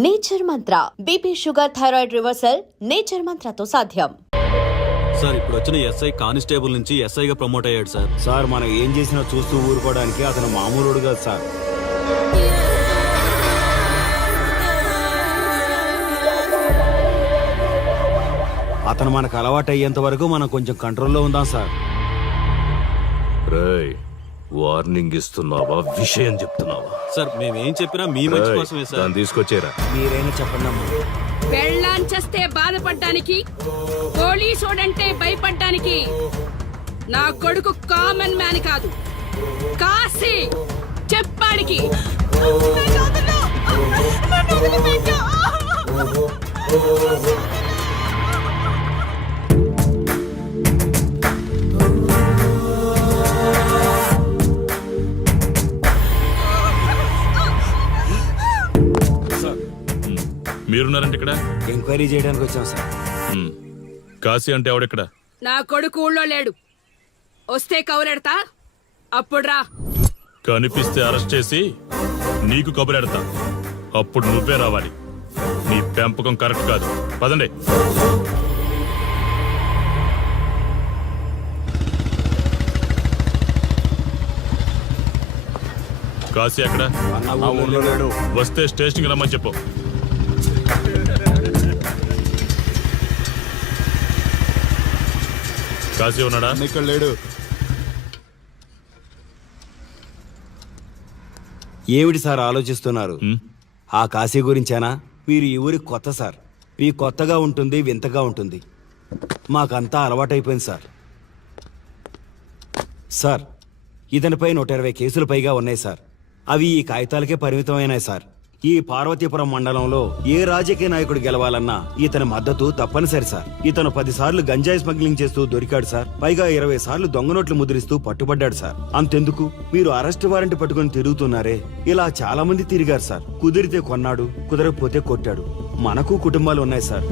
Nature Mantra BP sugar thyroid reversal nature మంత్రతో సాధ్యం. Sir ఇప్పుడు వచ్చిన ఎస్ఐ కానిస్టేబుల్ నుంచి ఎస్ఐగా ప్రమోట్ అయ్యాడు సార్. సార్ మనం ఏం చేసినా చూస్తూ ఊరుకోవడానికి అతను మామూలుడు కాదు సార్. అతను మనకు అలవాటు అయ్యేంత వరకు మనం కొంచెం కంట్రోల్లో ఉందాం సార్. రేయ్, వార్నింగ్ ఇస్తున్నావా విషయం చెప్తున్నావా? సార్ మేమేం చెప్పినా మీ మంచి కోసమే సార్. దాన్ని తీసుకొచ్చేరా. మీరైనా చెప్పండి అమ్మా. పెళ్ళాంచేస్తే బాధపడ్డానికి, పోలీసోడంటే భయపడ్డానికి నా కొడుకు కామన్ మ్యాన్ కాదు, కాశీ చెప్పాడికి. మీరున్నారంటే ఇక్కడ ఎంక్వైరీ చేయడానికి వచ్చాం సార్. కాశీ అంటే ఎవడెక్కడ? నా కొడుకు ఊళ్ళో లేడు. వస్తే కౌరెడతా, అప్పుడు రా. కనిపిస్తే అరెస్ట్ చేసి నీకు కబురెడతా, అప్పుడు నువ్వే రావాలి. నీ పెంపకం కరెక్ట్ కాదు. పదండి. కాశీ ఎక్కడ? వస్తే స్టేషన్కి రమ్మని చెప్పు. కాశీ ఉన్నాడా? ఇక్కడ లేడు. ఏమిటి సార్ ఆలోచిస్తున్నారు? ఆ కాశీ గురించేనా? మీరు ఈ ఊరికి కొత్త సార్. మీ కొత్తగా ఉంటుంది, వింతగా ఉంటుంది. మాకంతా అలవాటైపోయింది సార్. సార్, ఇతనిపై 120 కేసులు పైగా ఉన్నాయి సార్. అవి ఈ కాగితాలకే పరిమితమైనాయి సార్. ఈ పార్వతీపురం మండలంలో ఏ రాజకీయ నాయకుడు గెలవాలన్నా ఇతని మద్దతు తప్పనిసరి సార్. ఇతను 10 సార్లు గంజాయి స్మగ్లింగ్ చేస్తూ దొరికాడు సార్. పైగా 20 సార్లు దొంగ నోట్లు ముద్రిస్తూ పట్టుబడ్డాడు సార్. అంతెందుకు, మీరు అరెస్ట్ వారెంట్ పట్టుకుని తిరుగుతున్నారే, ఇలా చాలా మంది తిరిగారు సార్. కుదిరితే కొన్నాడు, కుదరకపోతే కొట్టాడు. మనకు కుటుంబాలు ఉన్నాయి సార్.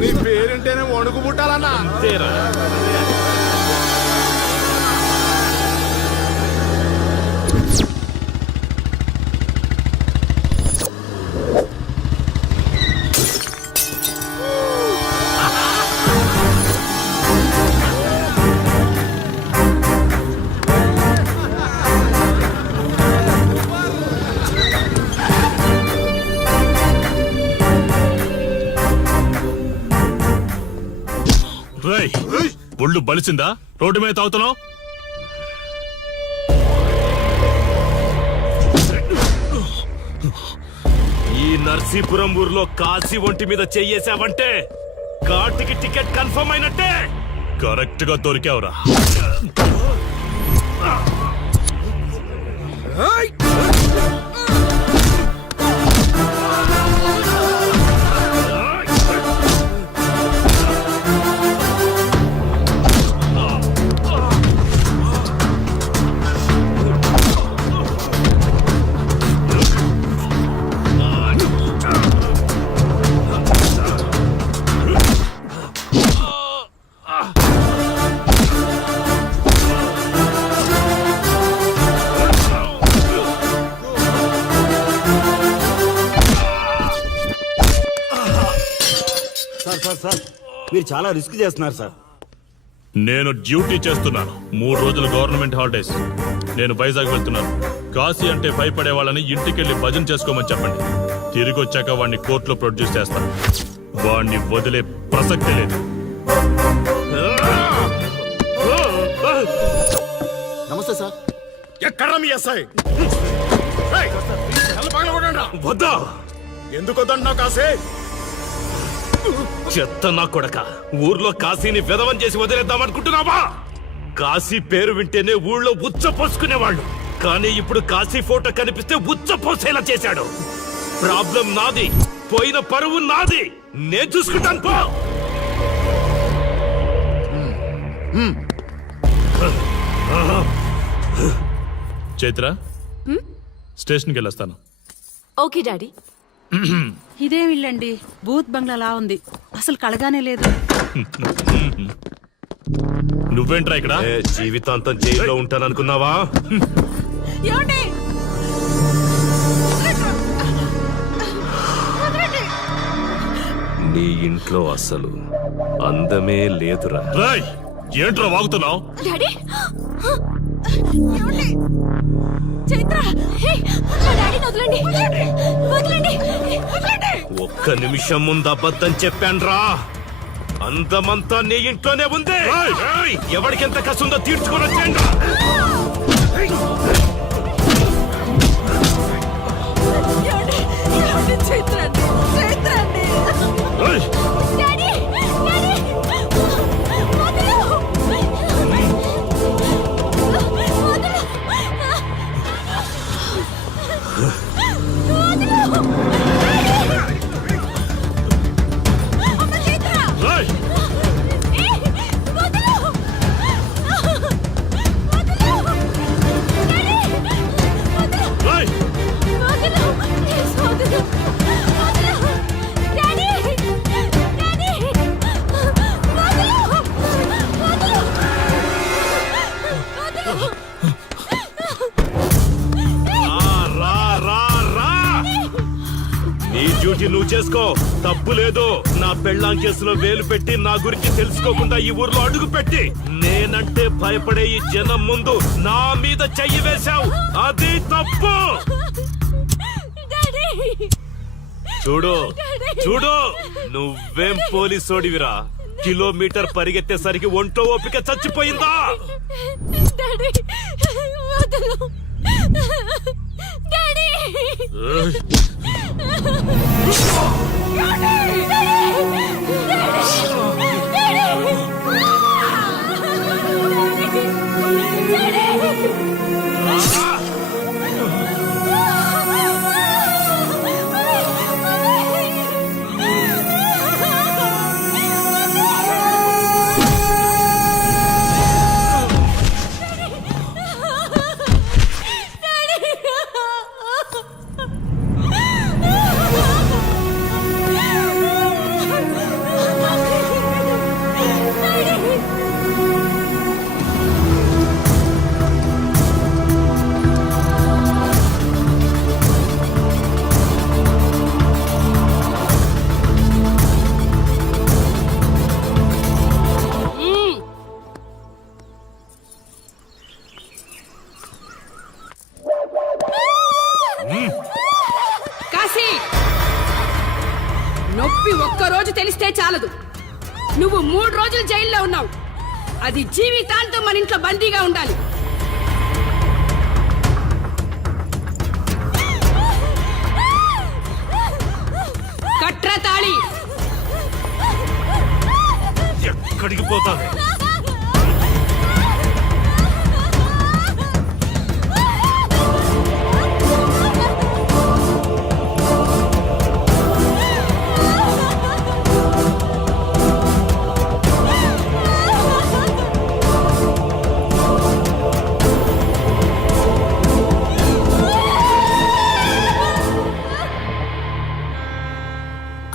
నీ పేరుంటేనే వణుకు పుట్టాలన్నా. ఒళ్ళు బలిసిందా? రోడ్డు మీద తాగుతున్నావు? ఈ నర్సీపురం ఊర్లో కాశీ ఒంటి మీద చెయ్యేసావంటే కాటికి టికెట్ కన్ఫర్మ్ అయినట్టే. కరెక్ట్ గా దొరికావురా. సార్, మీరు చాలా రిస్క్ చేస్తున్నారు సార్. నేను డ్యూటీ చేస్తున్నాను. 3 రోజులు గవర్నమెంట్ హాలిడేస్. నేను వైజాగ్ వెళ్తున్నాను. కాశీ అంటే భయపడే వాళ్ళని ఇంటికెళ్ళి భజన చేసుకోమని చెప్పండి. తిరిగి వచ్చాక వాడిని కోర్టులో ప్రొడ్యూస్ చేస్తాను. వాడిని వదిలే ప్రసక్తే లేదు. నమస్తే సార్. ఎక్కడ మీ ఎస్ఐ? వద్దా? ఎందుకు వద్దన్నావు కాశీ? చెత్త నా కొడక, ఊర్లో కాశీని విధవం చేసి వదిలేద్దామనుకుంటున్నావా? కాశీ పేరు వింటేనే ఊళ్ళో ఉచ్చ పోసుకునేవాళ్ళు, కానీ ఇప్పుడు కాశీ ఫోటో కనిపిస్తే ఉచ్చ పోసేలా చేశాడు. ప్రాబ్లం నాది, పోయిన పరువు నాది. నేను చూసుకుంటాను పో. చైత్ర, స్టేషన్కి వెళ్ళొస్తాను. Okay daddy. ఇదేం ఇల్లండి, బూత్ బంగ్లాలా ఉంది. అసలు కళగానే లేదు. నువ్వేంట్రా ఇక్కడ? జీవితాంతం జైల్లో ఉంటాననుకున్నావా? ఏమండి? ఇంట్లో అసలు అందమే లేదురా. రాయ్ ఏంట్రా వాగుతున్నావు? డాడీ ఏమండి? చైత్ర హే, మా డాడీని వదలండి వదలండి వదలండి. ఒక్క నిమిషం ముందు అబద్ధం చెప్పాన్రా. అందమంతా నీ ఇంట్లోనే ఉంది. ఏయ్, ఎవరికెంత కసుందో తీర్చుకొని వచ్చేయండి. ఏమండి? ఏమండి? చైత్ర అండి చైత్ర అండి. డాడీ డాడీ వదలు. నీ డ్యూటీ నువ్వు చేసుకో, తప్పు లేదు. నా పెళ్ళాం కేసులో వేలు పెట్టి నా గురించి తెలుసుకోకుండా ఈ ఊర్లో అడుగు పెట్టి నేనంటే భయపడే ఈ జనం ముందు నా మీద చెయ్యి వేశావు, అది తప్పు. చూడు చూడు, నువ్వేం పోలీసోడివిరా? కిలోమీటర్ పరిగెత్తేసరికి ఒంట్లో ఓపిక చచ్చిపోయిందా? డాడీ వదలు. డాడీ కాశీ, నొప్పి ఒక్క రోజు తెలిస్తే చాలదు. నువ్వు 3 రోజులు జైల్లో ఉన్నావు. అది జీవితాంతం మన ఇంట్లో బందీగా ఉండాలి. కట్రా తాళి. ఎక్కడికి పోతాను?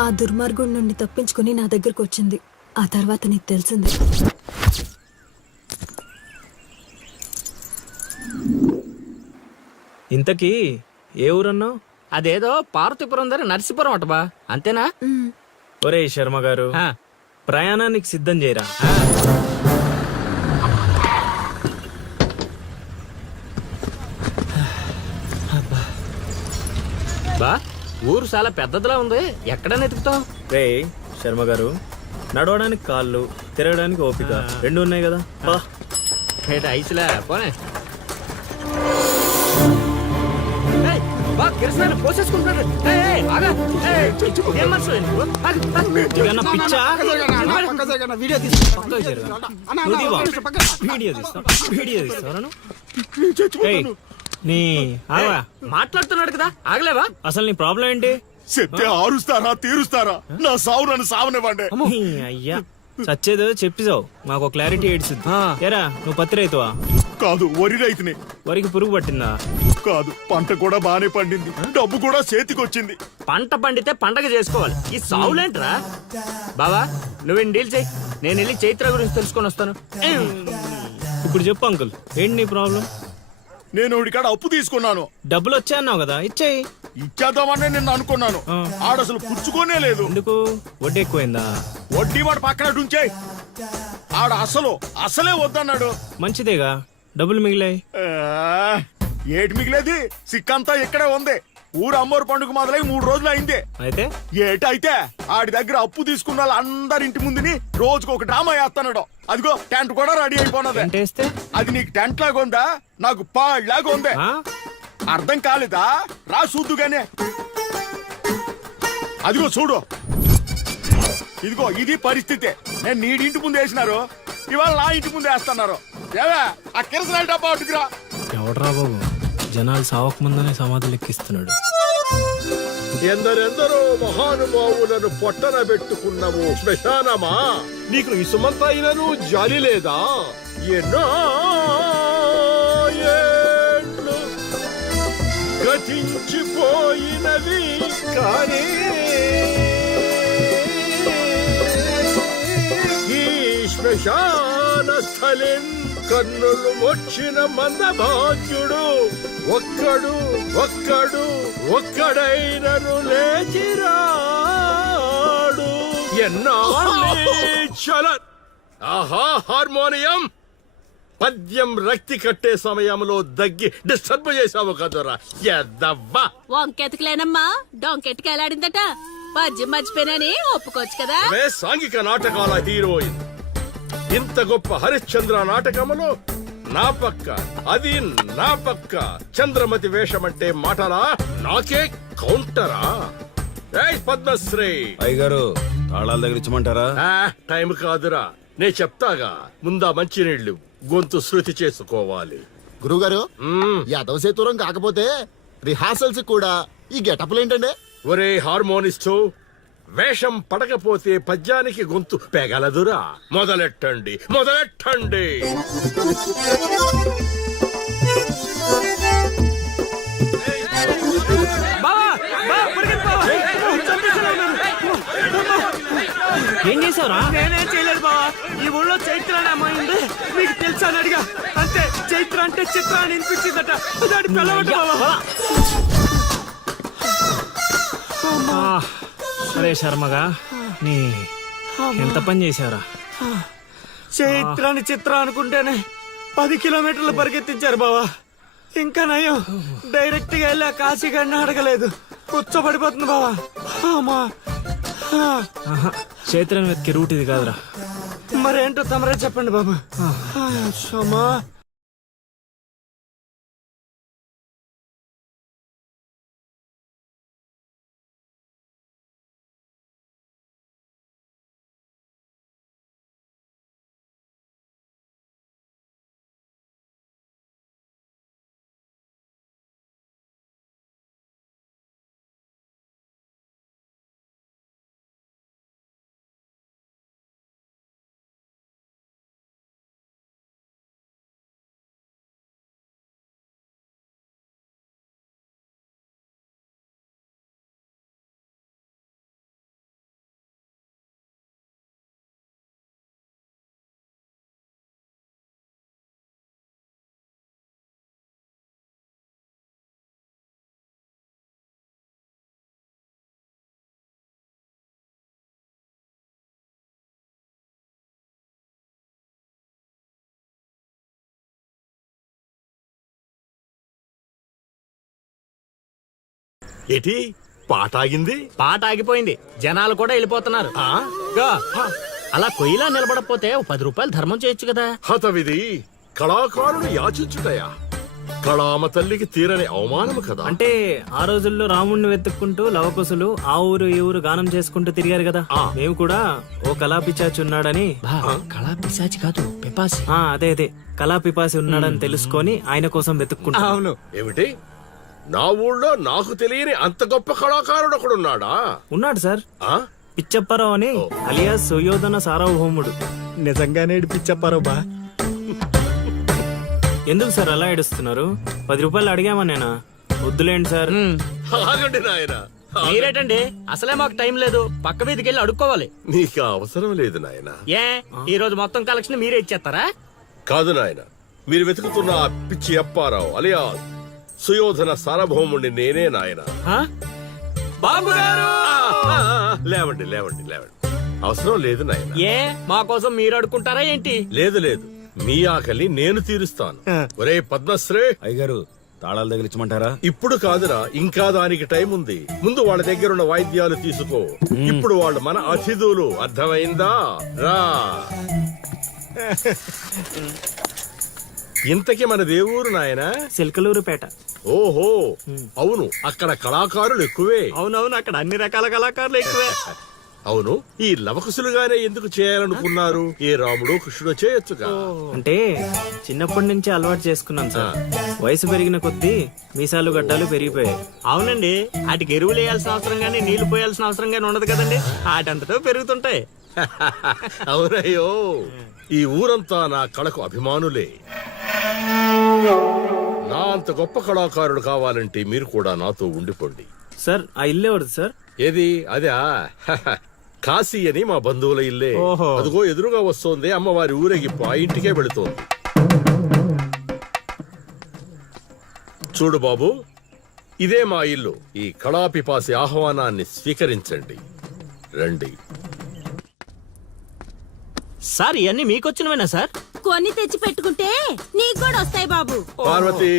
ఆ దుర్మార్గుడి నుండి తప్పించుకుని నా దగ్గరకు వచ్చింది. ఆ తర్వాత నీకు తెలిసింది. ఇంతకీ ఏ ఊరన్నావు? అదేదో పార్వతీపురం దగ్గర నరసీపురం అటబా, అంతేనా? ఒరే శర్మ గారు, ప్రయాణానికి సిద్ధం చేయరా. బా, ఊరు చాలా పెద్దదిలా ఉంది. ఎక్కడైనా ఎతుకుతాం? రే శర్మ గారు, నడవడానికి కాళ్ళు, తిరగడానికి ఓపిక 2 ఉన్నాయి కదా. ఐసులా పోనే. మాట్లాడుతున్నాడు కదా, ఆగలేవా? అసలు నీ ప్రాబ్లం ఏంటి? చెప్తే ఆరుస్తారా తీరుస్తారా? నా సావు నన్ను సావనివ్వండి. అయ్యా, చచ్చేదో చెప్పిసావు, మాకు క్లారిటీ ఏడ్చుద్ది. ఏరా, నువ్వు పత్తి రైతువా? కాదు, వరి రైతుని. వరికి పురుగు పట్టిందా? కాదు, పంట కూడా బానే పండింది, డబ్బు కూడా చేతికొచ్చింది. పంట పండితే పండగ చేసుకోవాలి, ఈ సావులేంట్రా? బావా, నువ్వేం డీల్ చేయి, నేను వెళ్ళి చైత్ర గురించి తెలుసుకొని వస్తాను. ఇప్పుడు చెప్పు అంకుల్, ఏంటి నీ ప్రాబ్లం? నేను ఇడికాడ అప్పు తీసుకున్నాను. డబ్బులు వచ్చాయన్నావు కదా, ఇచ్చేయి. ఇచ్చేద్దామని నిన్ను అనుకున్నాను ఆడసలు పుచ్చుకోనే లేదు. ఎందుకు వడ్డీ ఎక్కువైందా? వడ్డీ వాడు పక్కన ఉంచే. ఆడ అసలే వద్దన్నాడు. మంచిదేగా, డబ్బులు మిగిలాయి. ఆ, ఏటి మిగిలేది? సిక్కంతా ఇక్కడే ఉంది. ఊరు అమ్మోరు పండుగ మొదలై 3 రోజులు అయింది. అయితే ఏటైతే ఆడి దగ్గర అప్పు తీసుకున్న వాళ్ళందరి ఇంటి ముందుని రోజుకు ఒక డ్రామా వేస్తున్నాడు. అదిగో టెంట్ కూడా రెడీ అయిపోయినది. టెంటేస్తే అది నీకు టెంట్ లాగా ఉందా, నాకు పాళ్ళలాగా ఉంది. ఆ? అర్థం కాలేదా? రా చూద్దుగానే. అదిగో చూడు, ఇదిగో ఇది పరిస్థితి. నేను నీ ఇంటి ముందు వేసినారు, ఇవాళ నా ఇంటి ముందు వేస్తున్నారు. ఏవే ఆ కిరసనాయిల్ డబ్బా అటుకురా. ఎవడరా బాబు, జనాలు సావక ముందనే సమాధులు ఎక్కిస్తున్నాడు. ఎందరెందరో మహానుభావులను పొట్టన పెట్టుకున్నావు శ్మశానమా, నీకు ఇసుమంత అయినను జాలి లేదా? ఎన్నో ఏండ్లు గతించిపోయినవి కానీ ఈ శ్మశాన స్థలిన్ కన్నులు మొచ్చిన మందభాగ్యుడు ఒక్కడైనను లేచిరాడు. చల ఆహా హార్మోనియం పద్యం రక్తి కట్టే సమయంలో దగ్గి డిస్టర్బ్ చేసావు కదరా ఎద్దవ్వా. వంకెతకలేనమ్మా, డొంకెట్టుకు ఎలాడిందట. పద్యం మర్చిపోయినని ఒప్పుకోవచ్చు కదా. సాంఘిక నాటకాల హీరోయిన్ ఇంత గొప్ప హరిశ్చంద్ర నాటకములో నా పక్క అది నా పక్క చంద్రమతి వేషమంటే మాటలా, నాకే కౌంటరా? ఏయ్ పద్మశ్రీ అయ్యగారు తాళాల దగ్గర ఇచ్చమంటారా? టైం కాదురా, నే చెప్తాగా. ముందా మంచినీళ్లు గొంతు శృతి చేసుకోవాలి. గురుగారు యాదవ సేతురం కాకపోతే రిహార్సల్స్ కూడా ఈ గెటప్లు ఏంటండి? ఒరే హార్మోనిస్టు, వేషం పడకపోతే పద్యానికి గొంతు పెగలదురా. మొదలెట్టండి. ఏం చేసావురా? నేనేం చేయలేదు బావా. ఈ ఊళ్ళో చైత్ర అనే అమ్మాయి ఉంది, మీకు తెలుసా అని అడిగా. అంతే, చైత్ర అంటే చిత్ర అని వినిపించిందట. దాని పిల్లవట బావా. అరే శర్మగా, నీ ఎంత పని చేశారా? చైత్రాన్ని చిత్ర అనుకుంటేనే 10 కిలోమీటర్లు పరిగెత్తించారు బావా. ఇంకా నయం, డైరెక్ట్ గా వెళ్ళా కాశీగాడిని అడగలేదు. కూర్చోబడిపోతుంది బావా. చైత్రాన్ని వెతికే రూట్ ఇది కాదురా. మరేంటో తమరే చెప్పండి బాబు. ఏటి పాట ఆగింది? పాట ఆగిపోయింది, జనాలు కూడా వెళ్ళిపోతున్నారు. అలా కొయ్యిలా నిలబడపోతే 10 రూపాయలు ధర్మం చేయొచ్చు కదా. హతవిధి కళాకారుడు యాచించుటయా? కళామ తల్లికి తీరని అవమానము కదా. అంటే ఆ రోజుల్లో రాముణ్ణి వెతుక్కుంటూ లవకుశులు ఆ ఊరు ఈ ఊరు గానం చేసుకుంటూ తిరిగారు కదా. మేము కూడా ఓ కళా పిశాచి ఉన్నాడని. కళా పిశాచి కాదు, పిపాసి. అదే కళా పిపాసి ఉన్నాడని తెలుసుకొని ఆయన కోసం వెతుక్కుంటా. అవును. ఏమిటి, నా ఊళ్ళో నాకు తెలియని అంత గొప్ప కళాకారుడు ఒకడున్నాడా? ఉన్నాడు సార్, పిచ్చప్పారావు అని, అలియాస్ సుయోధన సార్వభౌముడు. నిజంగానే పిచ్చప్పారావు బా. ఎందుకు సార్ అలా ఏడుస్తున్నారు? 10 రూపాయలు అడిగామా నేనా? వద్దులేండి సార్. ఆగండి నాయనా. మీరేటండి, అసలే మాకు టైం లేదు. పక్క వీధికి వెళ్ళి అడుక్కోవాలి. నీకు అవసరం లేదు నాయనా. ఏ ఈ రోజు మొత్తం కలెక్షన్ మీరే ఇచ్చేస్తారా? కాదు నాయన, మీరు వెతుకుతున్న ఆ పిచ్చి అప్పారావు అలియాస్ సుయోధన సార్వభౌముణ్ణి నేనే నాయన. ఆ? బాబు గారు లేవండి లేవండి లేవండి, అవసరం లేదు నాయన. ఏ మా కోసం మీరు అడుకుంటారా ఏంటి? లేదు లేదు, మీ ఆకలి నేను తీరుస్తాను. ఒరే పద్మశ్రీ, అయ్యగారు తాళాలు తగిలించమంటారా? ఇప్పుడు కాదురా, ఇంకా దానికి టైం ఉంది. ముందు వాళ్ళ దగ్గరున్న వాయిద్యాలు తీసుకో. ఇప్పుడు వాళ్ళు మన అతిథులు, అర్థమైందా? రా. ఇంతకీ మన దేవురు నాయనా? సిల్కలూరుపేట. ఓహో, అవును, అక్కడ కళాకారులు ఎక్కువే. అవునవును, అక్కడ అన్ని రకాల కళాకారులు ఎక్కువే. అవును, ఈ లవకుశులుగానే ఎందుకు చేయాలనుకున్నారు? ఏ రాముడు కృష్ణుడు చేయొచ్చుగా. అంటే చిన్నప్పటి నుంచి అలవాటు చేసుకున్నాను సార్. వయసు పెరిగిన కొద్దీ మీసాలు గడ్డాలు పెరిగిపోయాయి. అవునండి, వాటికి ఎరువులు వేయాల్సిన అవసరం గానీ నీళ్లు పోయాల్సిన అవసరం గానీ ఉండదు కదండి, వాటంతటో పెరుగుతుంటాయి. అవునయ్యో, ఈ ఊరంతా నా కళకు అభిమానులే. నా అంత గొప్ప కళాకారుడు కావాలంటే మీరు కూడా నాతో ఉండిపోండి. సార్ ఆ ఇల్లు ఎవరిది సార్? ఏది అదా? కాశీ అని మా బంధువుల ఇల్లే. ఓహో. అదిగో ఎదురుగా వస్తోంది అమ్మవారి ఊరేగింపు, ఆ ఇంటికే వెళుతోంది. చూడు బాబు, ఇదే మా ఇల్లు. ఈ కళాపిపాసి ఆహ్వానాన్ని స్వీకరించండి. రండి. సార్ ఇవన్నీ మీకొచ్చినవేనా సార్? కొన్ని తెచ్చి పెట్టుకుంటే నీకు కూడా వస్తాయి బాబు. పార్వతి,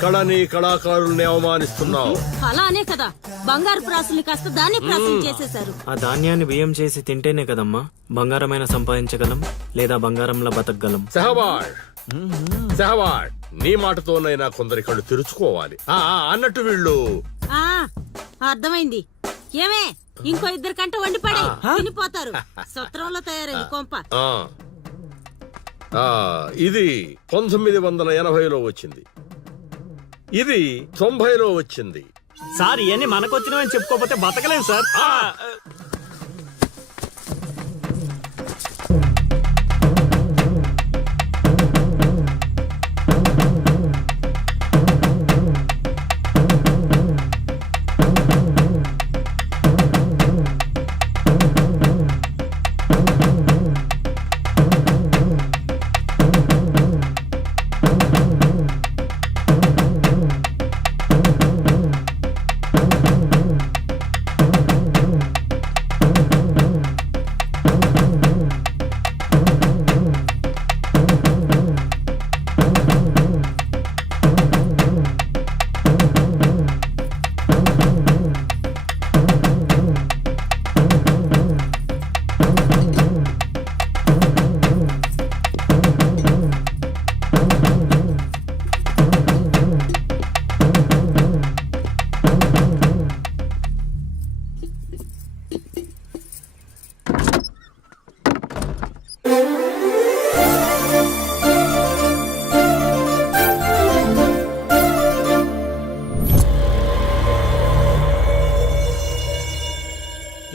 కళని కళాకారుల్ని అవమానిస్తున్నావు. అలానే కదా బంగారు ప్రాసుల్ని కాస్త దాన్ని ప్రాసులు చేసేశారు. ఆ ధాన్యాన్ని బియ్యం చేసి తింటేనే కదమ్మా బంగారమైన సంపాదించగలం, లేదా బంగారంలో బతకగలం. సెహవాడ్ సెహవాడ్, నీ మాటతోనైనా కొందరి కళ్ళు తెరుచుకోవాలి. అన్నట్టు వీళ్ళు ఆ అర్థమైంది. ఏమే ఇంకో ఇద్దరు కంట వండి పడే తినిపోతారు. సత్రంలో తయారైంది కొంప. ఇది 1980లో వచ్చింది, ఇది 90లో వచ్చింది. సార్ ఇవన్నీ మనకొచ్చినవని చెప్పుకోకపోతే బతకలేం సార్.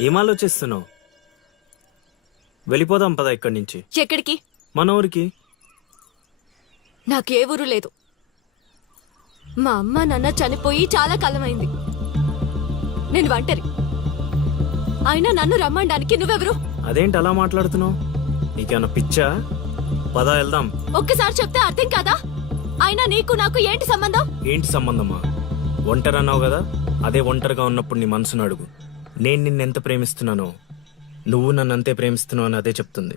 ఏం ఆలోచిస్తున్నావు? వెళ్ళిపోదాం పద ఇక్కడి నుంచి. ఎక్కడికి? మన ఊరికి. నాకే ఊరు లేదు. మా అమ్మ నాన్న చనిపోయి చాలా కాలమైంది. నేను ఒంటరి. అయినా నన్ను రమ్మడానికి నువ్వెవరు? అదేంటి అలా మాట్లాడుతున్నావు? నీకేమన్నా పిచ్చా? పద వెళ్దాం. ఒక్కసారి చెప్తే అర్థం కాదా? అయినా నీకు నాకు ఏంటి సంబంధం? ఏంటి సంబంధమా? ఒంటరి అన్నావు కదా, అదే ఒంటరిగా ఉన్నప్పుడు నీ మనసును అడుగు. నేను నిన్నెంత ప్రేమిస్తున్నానో నువ్వు నన్ను అంతే ప్రేమిస్తున్నావు అని అదే చెప్తుంది.